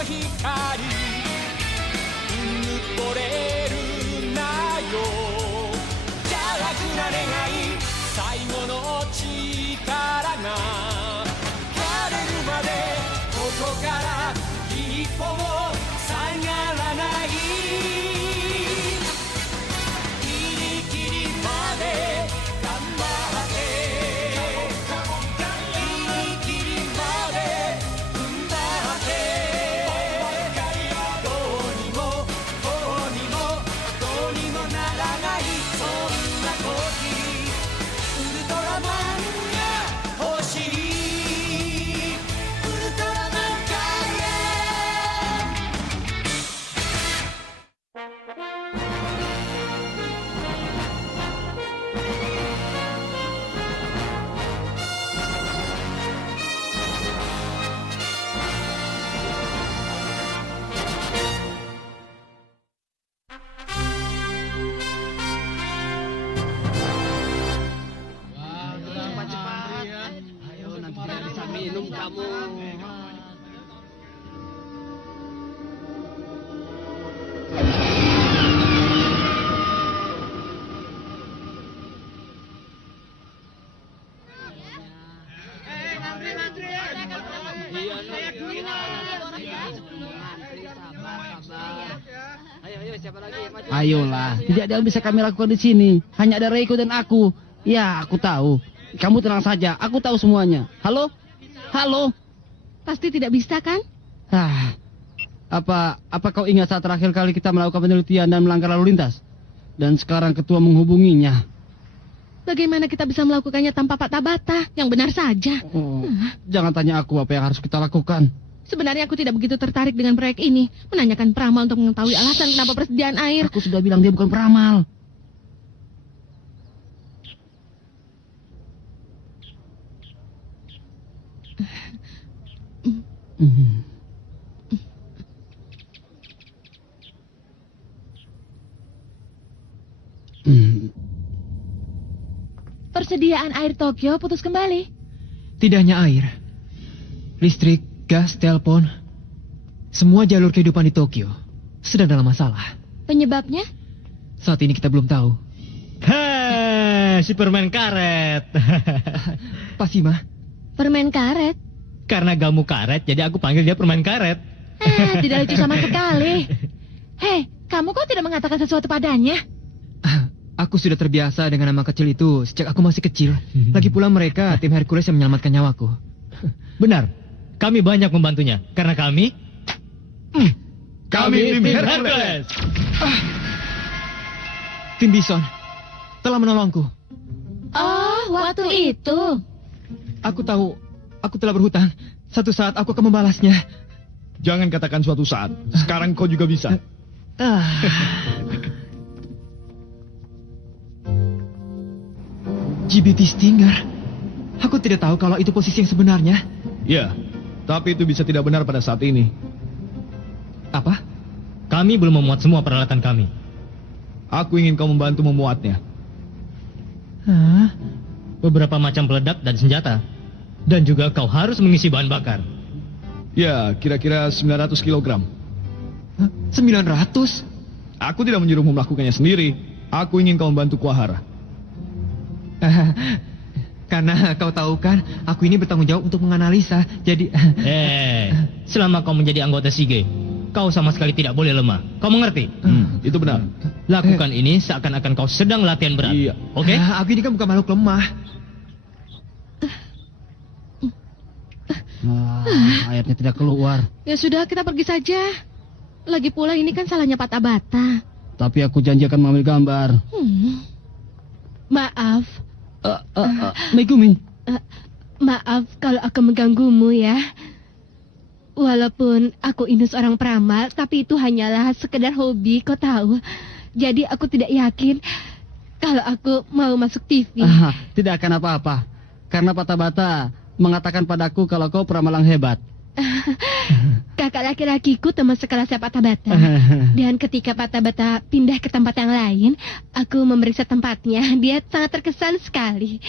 光うぬぼれるなよ邪悪な願い最後の力が枯れるまでここから一歩も下がらないギリギリまで頑張ってギリギリまで踏ん張ってどうにもこうにもどうにもならないそんな時ウルトラマンが欲しいウルトラマンガイminum kamu. Ayolah, tidak ada yang bisa kami lakukan di sini. Hanya ada Reiko dan aku. Ya, aku tahu. Kamu tenang saja, aku tahu semuanya. Halo? Halo? Pasti tidak bisa kan? Apa kau ingat saat terakhir kali kita melakukan penelitian dan melanggar lalu lintas? Dan sekarang ketua menghubunginya. Bagaimana kita bisa melakukannya tanpa Pak Tabata? Yang benar saja. Jangan tanya aku apa yang harus kita lakukan. Sebenarnya aku tidak begitu tertarik dengan proyek ini. Menanyakan peramal untuk mengetahui alasan kenapa persediaan air. Aku sudah bilang dia bukan peramal. Persediaan air Tokyo putus kembali. Tidak hanya air, listrik, gas, telepon, semua jalur kehidupan di Tokyo sedang dalam masalah. Penyebabnya? Saat ini kita belum tahu. Hei, si permen karet. Pasima, Permen karet. Karena gamu karet, jadi aku panggil dia permen karet. Tidak lucu sama sekali. Hei, kamu kok tidak mengatakan sesuatu padanya? aku sudah terbiasa dengan nama kecil itu sejak aku masih kecil. Lagi pula mereka tim Hercules yang menyelamatkan nyawaku. Benar, kami banyak membantunya. Karena kami tim Hercules. Tim Bison telah menolongku. Oh, waktu itu. Aku tahu, aku telah berhutang. Satu saat aku akan membalasnya. Jangan katakan suatu saat. Sekarang kau juga bisa. GBT Stinger. Aku tidak tahu kalau itu posisi yang sebenarnya. Ya, tapi itu bisa tidak benar pada saat ini. Apa? Kami belum memuat semua peralatan kami. Aku ingin kau membantu memuatnya. Hah? Beberapa macam peledak dan senjata. Dan juga kau harus mengisi bahan bakar. Ya, kira-kira 900 kilogram. 900? Aku tidak menyuruhmu melakukannya sendiri. Aku ingin kau membantu Kuahara. Karena kau tahu kan, aku ini bertanggung jawab untuk menganalisa. Jadi... selama kau menjadi anggota SIGE, kau sama sekali tidak boleh lemah. Kau mengerti? Itu benar. Lakukan ini seakan-akan kau sedang latihan berat. Iya. Oke? Aku ini kan bukan makhluk lemah. Airnya tidak keluar. Ya sudah, kita pergi saja. Lagi pula ini kan salahnya Pak Tabata. Tapi aku janji akan mengambil gambar. Maaf. Megumi. Maaf kalau aku mengganggumu ya. Walaupun aku ini seorang peramal, tapi itu hanyalah sekedar hobi, kau tahu. Jadi aku tidak yakin kalau aku mau masuk TV. Tidak akan apa-apa. Karena Pak Tabata mengatakan padaku kalau kau peramal yang hebat. Kakak laki-lakiku teman sekelasnya Pak Tabata. Dan ketika Pak Tabata pindah ke tempat yang lain, aku memeriksa tempatnya. Dia sangat terkesan sekali.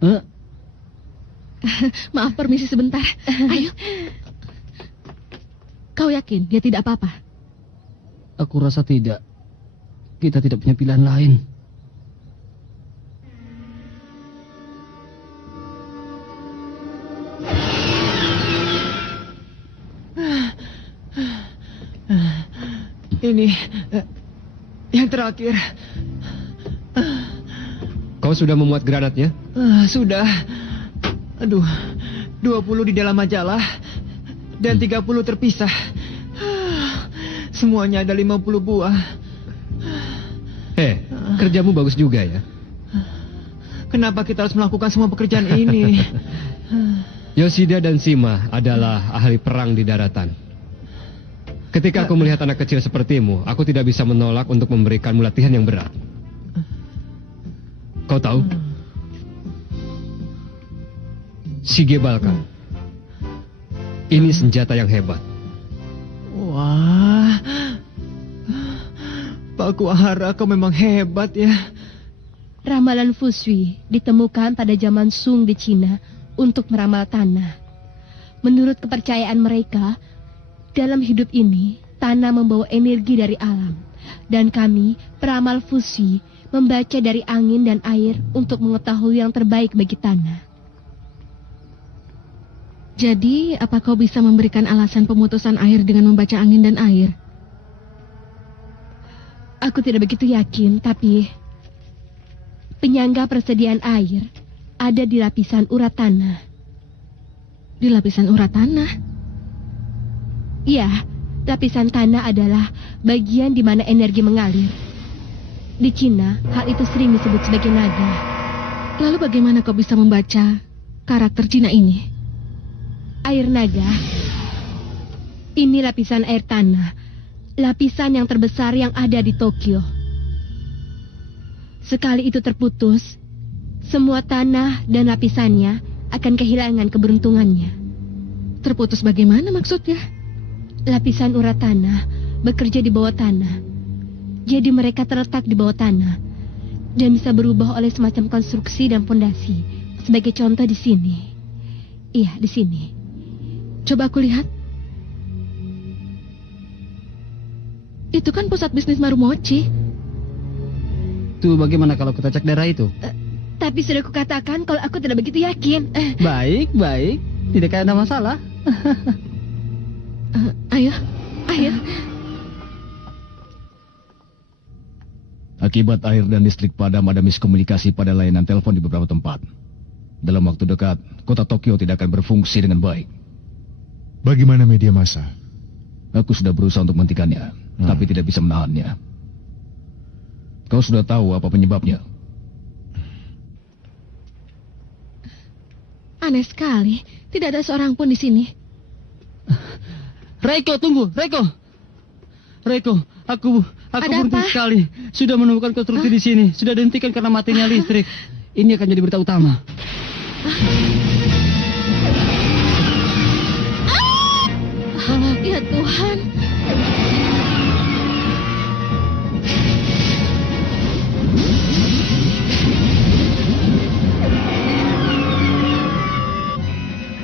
Huh? Maaf, permisi sebentar. Ayo. Kau yakin dia tidak apa-apa? Aku rasa tidak. Kita tidak punya pilihan lain. Ini yang terakhir. Kau sudah memuat granatnya? Sudah. Aduh, 20 di dalam majalah dan 30 terpisah. Semuanya ada 50 buah. Kerjamu bagus juga ya. Kenapa kita harus melakukan semua pekerjaan ini? Yoshida dan Shima adalah ahli perang di daratan. Ketika aku melihat anak kecil sepertimu, aku tidak bisa menolak untuk memberikanmu latihan yang berat. Kau tahu? Shigebalka. Ini senjata yang hebat. Wah, Pak Kuahara, kau memang hebat ya. Ramalan Fusui ditemukan pada zaman Sung di Cina untuk meramal tanah. Menurut kepercayaan mereka, dalam hidup ini, tanah membawa energi dari alam. Dan kami, peramal Fusui, membaca dari angin dan air untuk mengetahui yang terbaik bagi tanah. Jadi, apa kau bisa memberikan alasan pemutusan air dengan membaca angin dan air? Aku tidak begitu yakin, tapi penyangga persediaan air ada di lapisan urat tanah. Di lapisan urat tanah? Iya, lapisan tanah adalah bagian di mana energi mengalir. Di Cina, hal itu sering disebut sebagai naga. Lalu bagaimana kau bisa membaca karakter Cina ini? Air naga. Ini lapisan air tanah. Lapisan yang terbesar yang ada di Tokyo. Sekali itu terputus, semua tanah dan lapisannya akan kehilangan keberuntungannya. Terputus bagaimana maksudnya? Lapisan urat tanah bekerja di bawah tanah. Jadi mereka terletak di bawah tanah dan bisa berubah oleh semacam konstruksi dan fondasi. Sebagai contoh di sini. Iya, di sini. Coba aku lihat. Itu kan pusat bisnis Marumochi. Tuh, bagaimana kalau kita cek daerah itu? Tapi sudah kukatakan kalau aku tidak begitu yakin. Baik. Tidak ada masalah. Ayo. Akibat air dan listrik padam, ada miskomunikasi pada layanan telepon di beberapa tempat. Dalam waktu dekat, kota Tokyo tidak akan berfungsi dengan baik. Bagaimana media massa? Aku sudah berusaha untuk menghentikannya, tapi tidak bisa menahannya. Kau sudah tahu apa penyebabnya? Aneh sekali, tidak ada seorang pun di sini. Reiko, tunggu, Reiko, aku beruntung sekali. Sudah menemukan konstruksi di sini. Sudah dihentikan karena matinya listrik. Ini akan jadi berita utama. Ya Tuhan.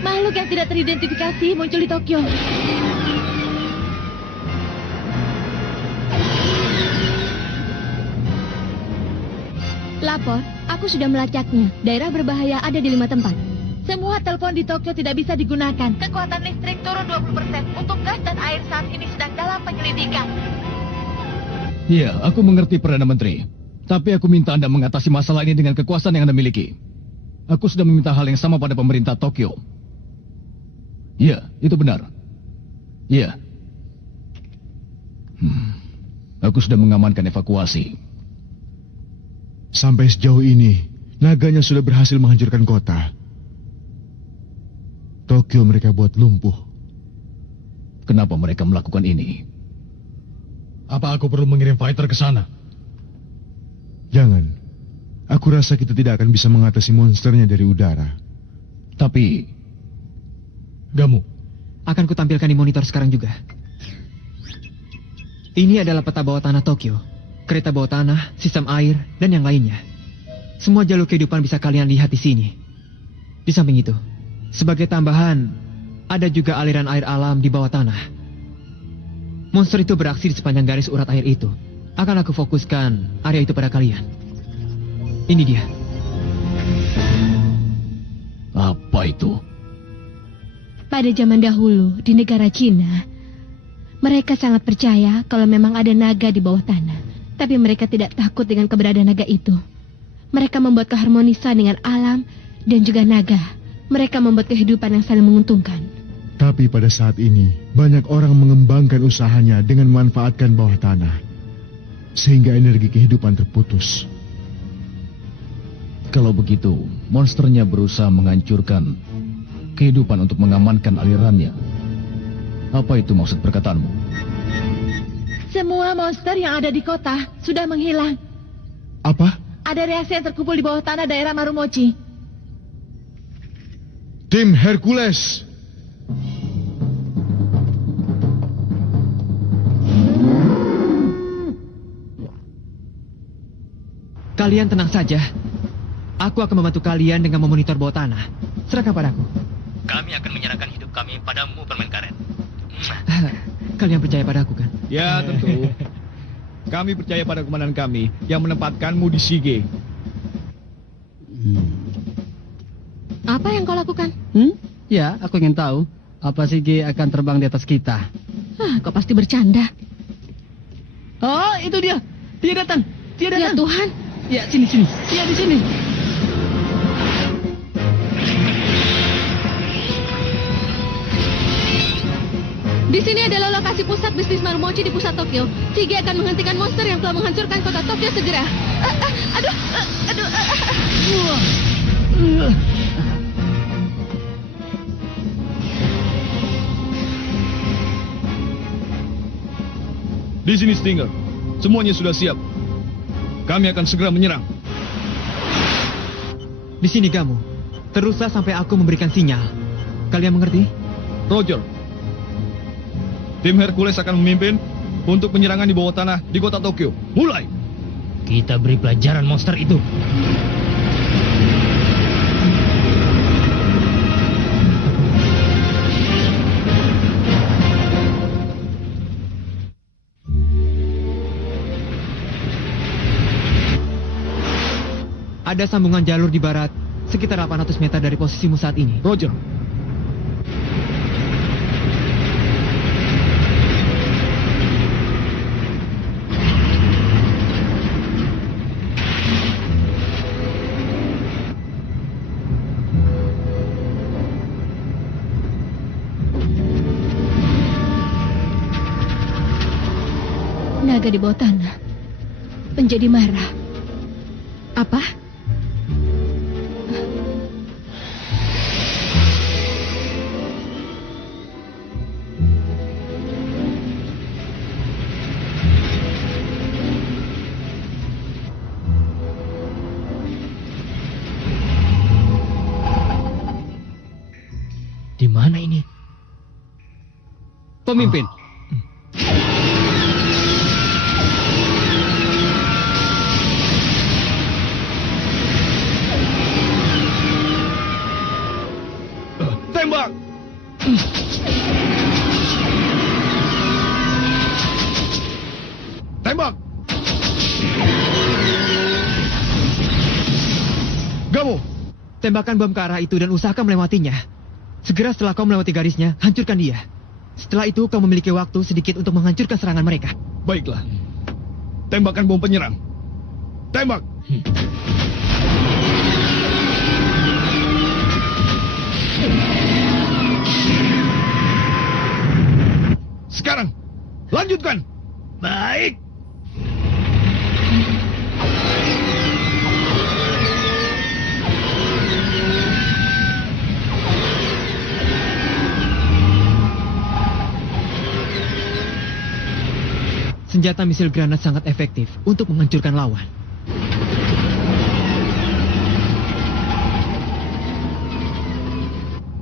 Makhluk yang tidak teridentifikasi muncul di Tokyo. Lapor, aku sudah melacaknya. Daerah berbahaya ada di 5 tempat. Semua telepon di Tokyo tidak bisa digunakan. Kekuatan listrik turun 20%. Untuk gas dan air saat ini sedang dalam penyelidikan. Iya, aku mengerti Perdana Menteri. Tapi aku minta Anda mengatasi masalah ini dengan kekuasaan yang Anda miliki. Aku sudah meminta hal yang sama pada pemerintah Tokyo. Iya, itu benar. Iya. Aku sudah mengamankan evakuasi. Sampai sejauh ini, naganya sudah berhasil menghancurkan kota. Tokyo mereka buat lumpuh. Kenapa mereka melakukan ini? Apa aku perlu mengirim fighter ke sana? Jangan. Aku rasa kita tidak akan bisa mengatasi monsternya dari udara. Tapi... Gamu, akan kutampilkan di monitor sekarang juga. Ini adalah peta bawah tanah Tokyo. Kereta bawah tanah, sistem air, dan yang lainnya. Semua jalur kehidupan bisa kalian lihat di sini. Di samping itu, sebagai tambahan, ada juga aliran air alam di bawah tanah. monster itu beraksi di sepanjang garis urat air itu, akan aku fokuskan area itu pada kalian. Ini dia. Apa itu? Pada zaman dahulu di negara Cina, mereka sangat percaya kalau memang ada naga di bawah tanah. Tapi mereka tidak takut dengan keberadaan naga itu. Mereka membuat keharmonisan dengan alam dan juga naga. Mereka membuat kehidupan yang saling menguntungkan. Tapi pada saat ini, banyak orang mengembangkan usahanya dengan memanfaatkan bawah tanah. Sehingga energi kehidupan terputus. Kalau begitu, monsternya berusaha menghancurkan kehidupan untuk mengamankan alirannya. Apa itu maksud perkataanmu? Semua monster yang ada di kota sudah menghilang. Apa? Ada reaksi yang terkumpul di bawah tanah daerah Marumochi. Tim Hercules. Kalian tenang saja. Aku akan membantu kalian dengan memonitor bawah tanah. Serahkan padaku. Kami akan menyerahkan hidup kami padamu, permen karet. Kalian percaya padaku kan? Ya, tentu. Kami percaya pada komandan kami yang menempatkanmu di Sige. Apa yang kau lakukan? Ya, aku ingin tahu. Apa Sige akan terbang di atas kita? Kau pasti bercanda. Oh, itu dia. Dia datang. Dia Ya datang. Tuhan. Ya, sini. Ya, di sini. Di sini adalah lokasi pusat bisnis Marumochi di pusat Tokyo. Sige akan menghentikan monster yang telah menghancurkan kota Tokyo segera. Aduh. Di sini Stinger. Semuanya sudah siap. Kami akan segera menyerang. Di sini kamu. Teruslah sampai aku memberikan sinyal. Kalian mengerti? Roger. Tim Hercules akan memimpin untuk penyerangan di bawah tanah di kota Tokyo. Mulai! Kita beri pelajaran monster itu. Ada sambungan jalur di barat, sekitar 800 meter dari posisimu saat ini. Roger. Naga di bawah tanah menjadi marah. Apa? Di mana ini? Pemimpin. Tembak! Tembak! Kamu! Tembakan bom ke arah itu dan usahakan melewatinya. Segera setelah kau melewati garisnya, hancurkan dia. Setelah itu kau memiliki waktu sedikit untuk menghancurkan serangan mereka. Baiklah. Tembakan bom penyerang. Tembak! Sekarang, lanjutkan. Baik. Senjata misil granat sangat efektif untuk menghancurkan lawan.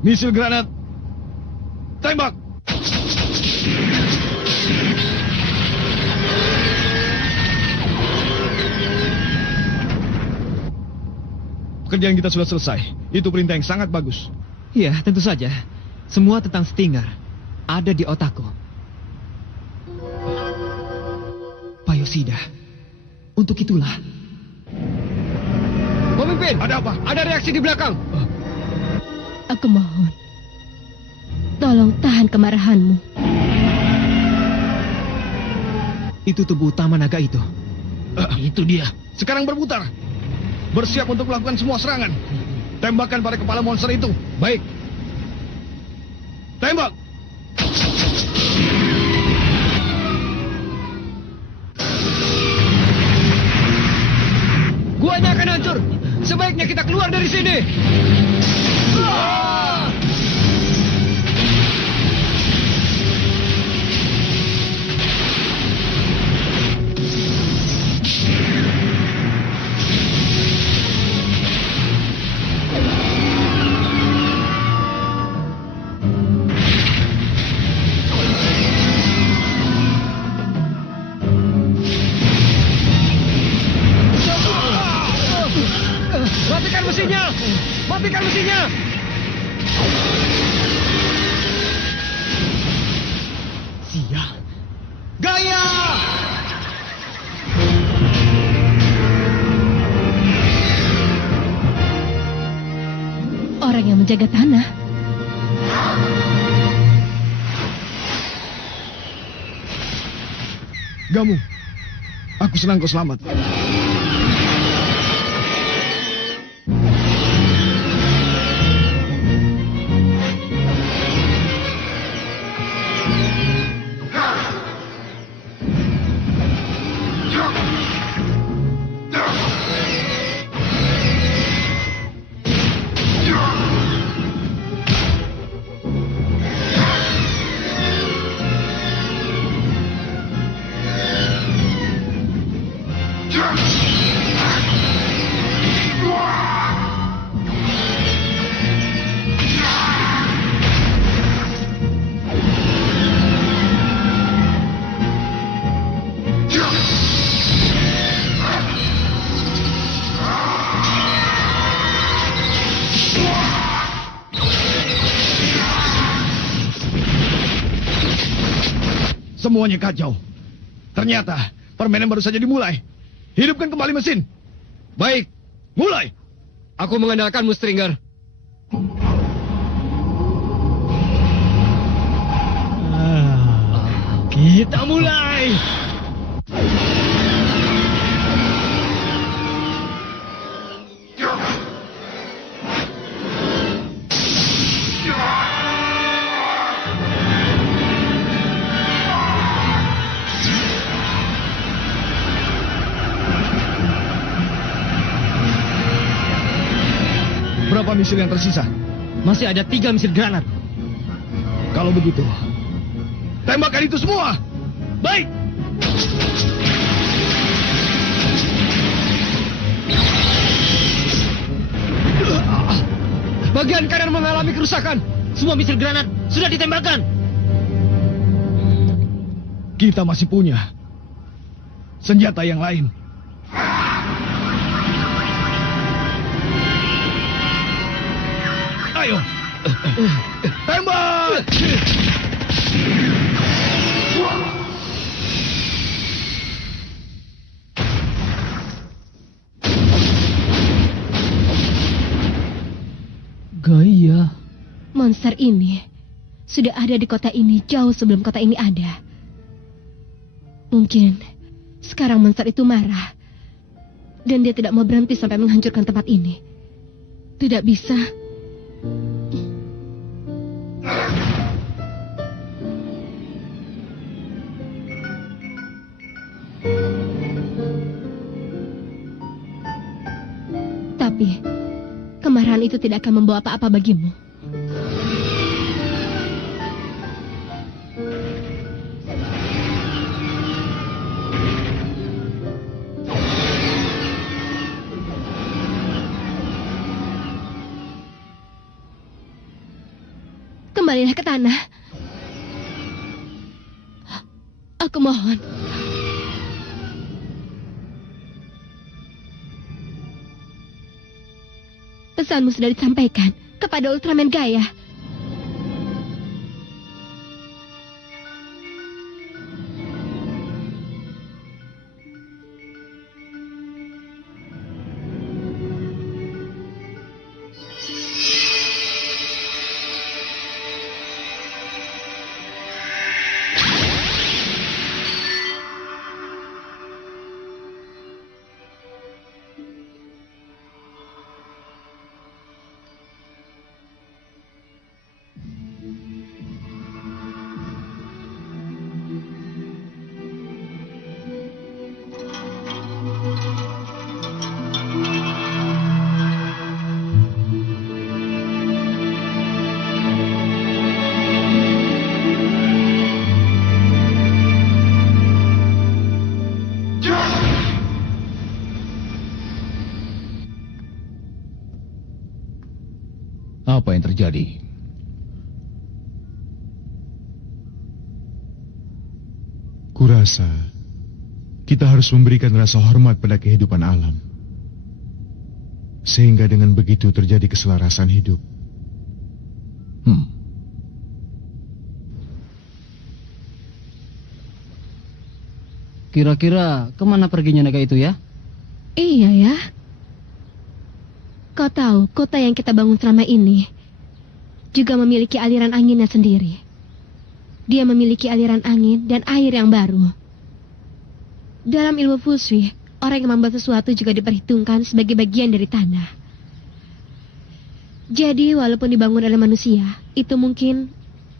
Misil granat. Tembak. Pekerjaan kita sudah selesai. Itu perintah yang sangat bagus. Iya, tentu saja. Semua tentang Stinger ada di otakku. Yosida. Untuk itulah. Pemimpin, Ada apa? ada reaksi di belakang. Aku mohon, tolong tahan kemarahanmu. Itu tubuh utama naga itu. Itu dia. Sekarang berputar. Bersiap untuk melakukan semua serangan. Tembakan pada kepala monster itu. Baik. Tembak. Guanya akan hancur. Sebaiknya kita keluar dari sini. Matikan mesinnya! Matikan mesinnya! Sial. Gaya! Orang yang menjaga tanah. Gamu. Aku senang kau selamat. Semuanya kacau. Ternyata permainan baru saja dimulai. Hidupkan kembali mesin. Baik. Mulai. Aku mengandalkanmu, Stringer. Kita mulai. Berapa misil yang tersisa? Masih ada 3 misil granat. Kalau begitu, tembakkan itu semua. Baik. Bagian kanan mengalami kerusakan. Semua misil granat sudah ditembakkan. Kita masih punya senjata yang lain. Ayo, tembak! Gaya. Monster ini sudah ada di kota ini jauh sebelum kota ini ada. Mungkin sekarang monster itu marah dan dia tidak mau berhenti sampai menghancurkan tempat ini. Tidak bisa. Tapi kemarahan itu tidak akan membawa apa-apa bagimu. Kembalilah ke tanah. Aku mohon. Pesanmu sudah disampaikan kepada Ultraman Gaya. Apa yang terjadi? Kurasa kita harus memberikan rasa hormat pada kehidupan alam. Sehingga dengan begitu terjadi keselarasan hidup. Kira-kira kemana perginya naga itu ya? Iya ya. Kau tahu, kota yang kita bangun selama ini juga memiliki aliran anginnya sendiri. Dia memiliki aliran angin dan air yang baru. Dalam ilmu Feng Shui, orang yang membuat sesuatu juga diperhitungkan sebagai bagian dari tanah. Jadi, walaupun dibangun oleh manusia, itu mungkin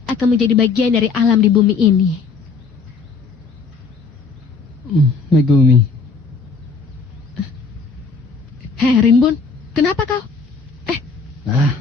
akan menjadi bagian dari alam di bumi ini. Megumi. Hei, Rinbun, kenapa kau? Ah,